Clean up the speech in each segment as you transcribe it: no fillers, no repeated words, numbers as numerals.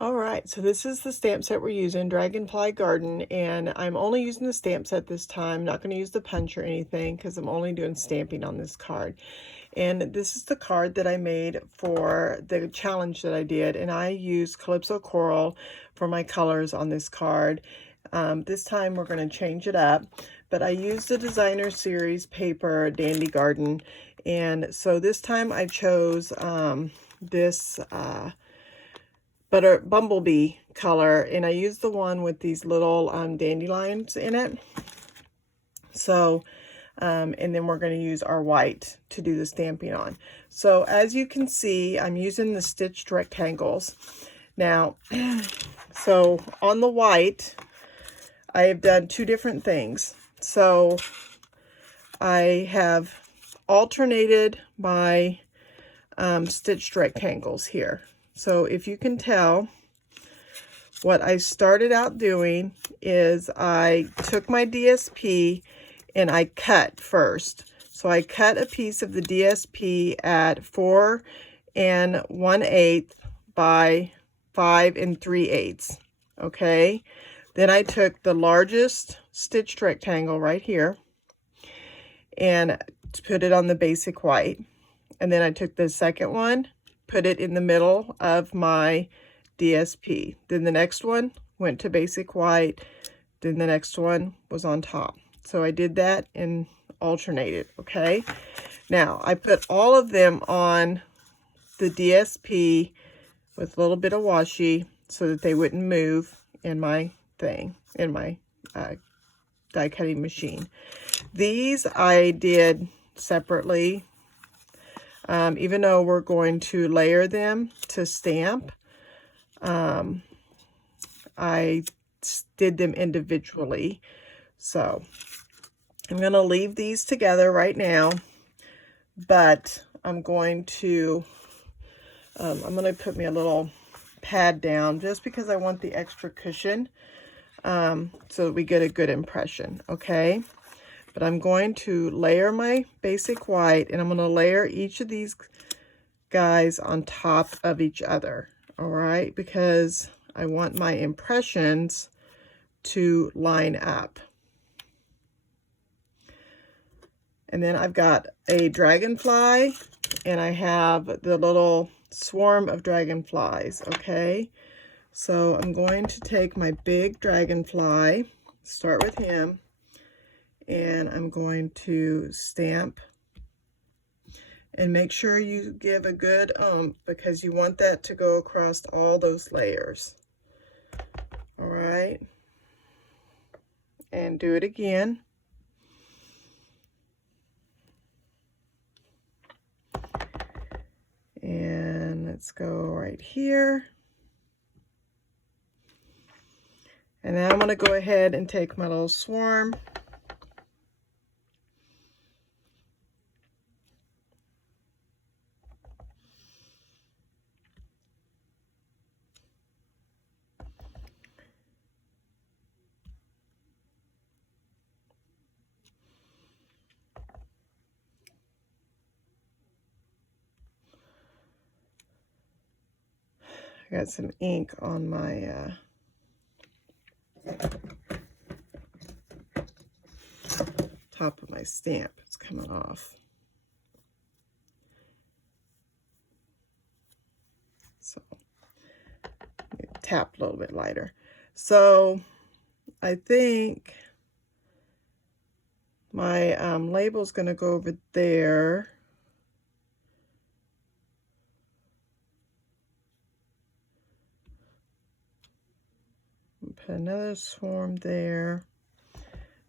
All right, so this is the stamp set we're using, Dragonfly Garden, and I'm only using the stamp set this time. Not going to use the punch or anything because I'm only doing stamping on this card. And this is the card that I made for the challenge that I did, and I used Calypso Coral for my colors on this card. This time we're going to change it up, but I used the Designer Series paper Dandy Garden, and so this time I chose this bumblebee color, and I used the one with these little dandelions in it. So and then we're going to use our white to do the stamping on. So as you can see, I'm using the stitched rectangles now. So on the white, I have done two different things. So I have alternated my stitched rectangles here. So if you can tell, what I started out doing is I took my DSP and I cut first. So I cut a piece of the DSP at 4 1/8 by 5 3/8. Okay. Then I took the largest stitched rectangle right here and put it on the basic white. And then I took the second one, put it in the middle of my DSP. Then the next one went to basic white. Then the next one was on top. So I did that and alternated, okay? Now, I put all of them on the DSP with a little bit of washi so that they wouldn't move in my thing, in my die cutting machine. These I did separately, even though we're going to layer them to stamp. I did them individually. So I'm going to leave these together right now, but I'm going to put me a little pad down just because I want the extra cushion, so that we get a good impression, okay? But I'm going to layer my basic white, and I'm going to layer each of these guys on top of each other, all right? Because I want my impressions to line up. And then I've got a dragonfly, and I have the little swarm of dragonflies, okay? So I'm going to take my big dragonfly, start with him, and I'm going to stamp. And make sure you give a good because you want that to go across all those layers. All right. And do it again. And let's go right here. And now I'm going to go ahead and take my little swarm. I got some ink on my top of my stamp. It's coming off. So tap a little bit lighter. So I think my label is going to go over there. Put another swarm there. I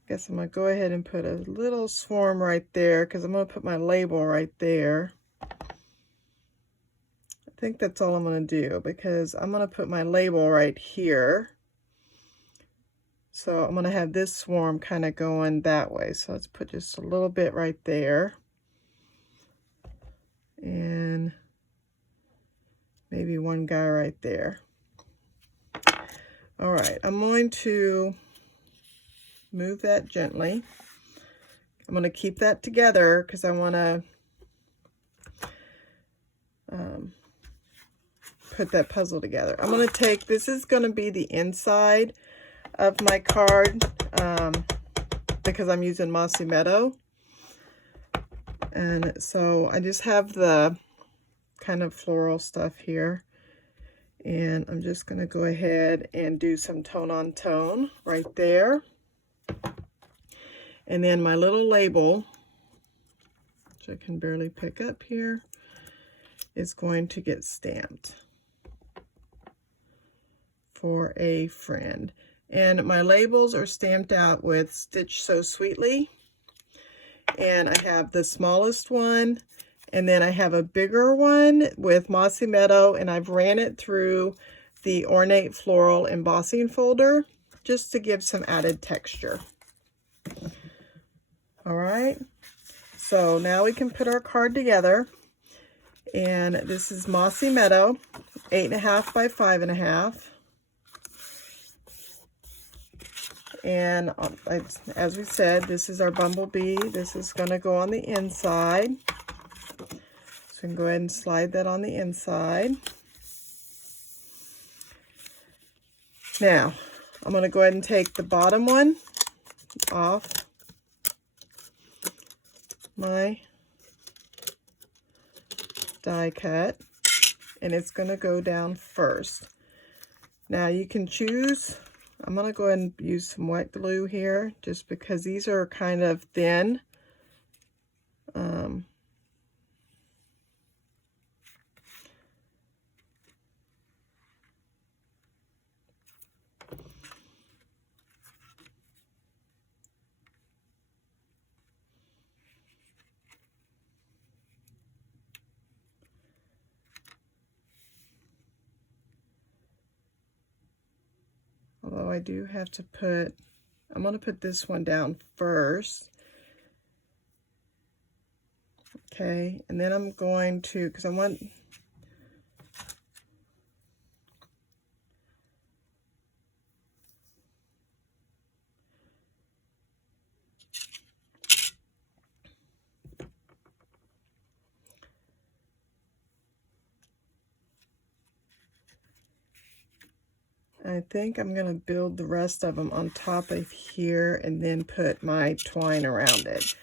guess I'm going to go ahead and put a little swarm right there because I'm going to put my label right there. I think that's all I'm going to do because I'm going to put my label right here. So I'm going to have this swarm kind of going that way. So let's put just a little bit right there. And maybe one guy right there. All right, I'm going to move that gently. I'm going to keep that together because I want to put that puzzle together. I'm going to take, this is going to be the inside of my card because I'm using Mossy Meadow. And so I just have the kind of floral stuff here. And I'm just going to go ahead and do some tone on tone right there. And then my little label, which I can barely pick up here, is going to get stamped for a friend. And my labels are stamped out with Stitch So Sweetly. And I have the smallest one, and then I have a bigger one with Mossy Meadow, and I've ran it through the Ornate Floral embossing folder just to give some added texture. All right, so now we can put our card together. And this is Mossy Meadow, 8.5 by 5.5. And as we said, this is our bumblebee. This is going to go on the inside. So we can go ahead and slide that on the inside. Now, I'm going to go ahead and take the bottom one off my die cut, and it's going to go down first. Now you can choose, I'm going to go ahead and use some wet glue here just because these are kind of thin. Although I do have to put, I'm going to put this one down first. Okay, and then I'm going to, because I want, I think I'm going to build the rest of them on top of here and then put my twine around it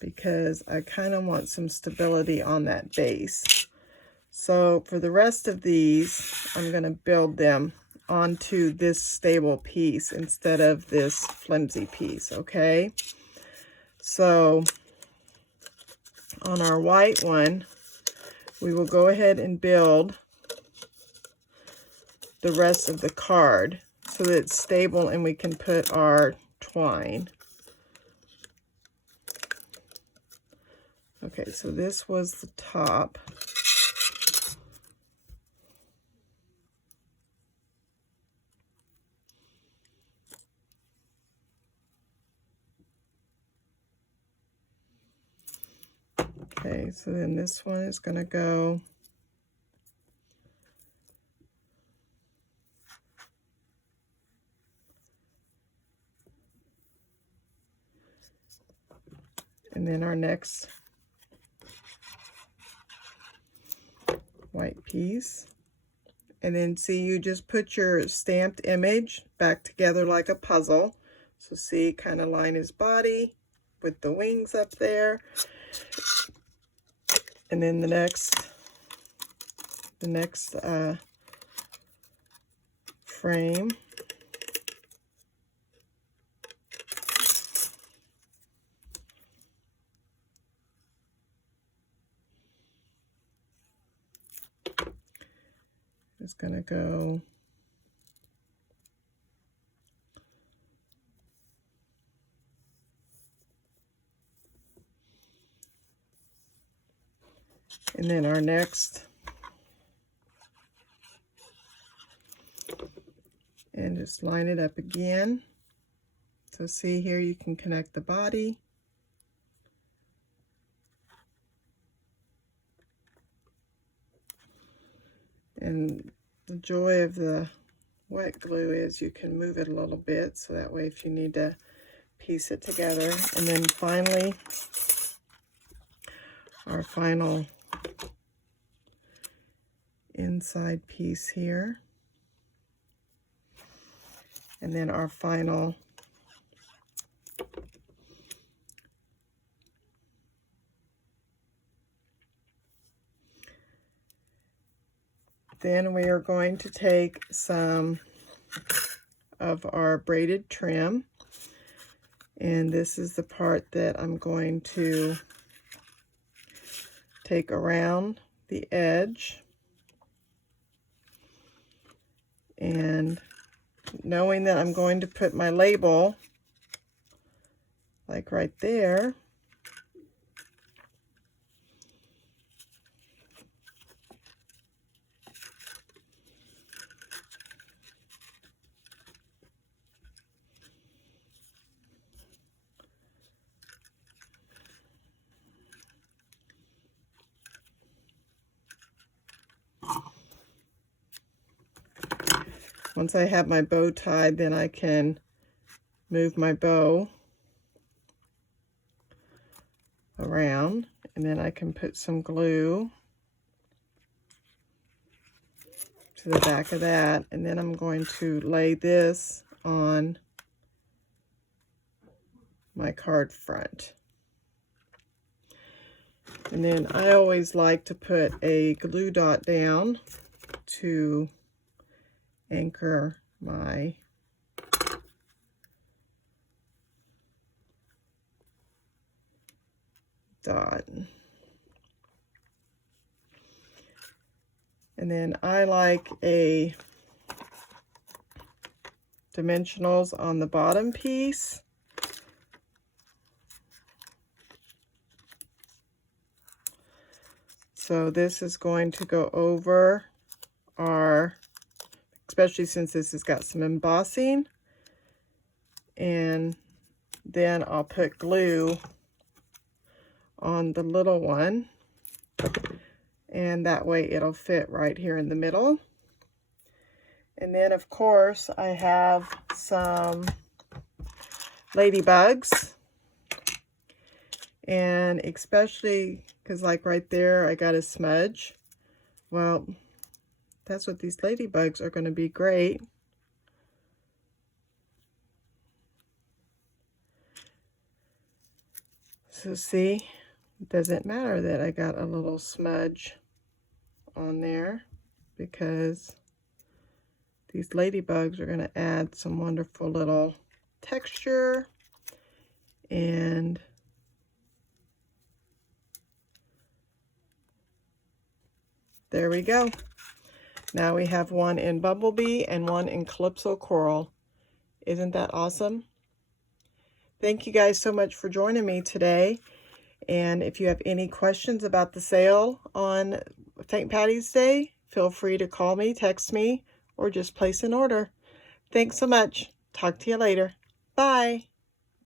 because I kind of want some stability on that base. So for the rest of these, I'm going to build them onto this stable piece instead of this flimsy piece, okay? So on our white one, we will go ahead and build the rest of the card so that it's stable and we can put our twine. Okay, so this was the top. Okay, so then this one is going to go and then our next white piece. And then see, you just put your stamped image back together like a puzzle. So see, kind of line his body with the wings up there. And then the next frame. Is going to go and then our next, and just line it up again. So see here, you can connect the body. And the joy of the wet glue is you can move it a little bit, so that way if you need to piece it together. And then finally, our final inside piece here. And then our final then we are going to take some of our braided trim, and this is the part that I'm going to take around the edge, and knowing that I'm going to put my label like right there, once I have my bow tied, then I can move my bow around, and then I can put some glue to the back of that, and then I'm going to lay this on my card front. And then I always like to put a glue dot down to anchor my dot. And then I like a dimensionals on the bottom piece. So this is going to go over our, especially since this has got some embossing, and then I'll put glue on the little one, and that way it'll fit right here in the middle. And then of course I have some ladybugs, and especially because like right there I got a smudge. Well, that's what these ladybugs are going to be great. So see, it doesn't matter that I got a little smudge on there, because these ladybugs are going to add some wonderful little texture. And there we go. Now we have one in Bumblebee and one in Calypso Coral. Isn't that awesome? Thank you guys so much for joining me today. And if you have any questions about the sale on St. Patty's Day, feel free to call me, text me, or just place an order. Thanks so much. Talk to you later. Bye.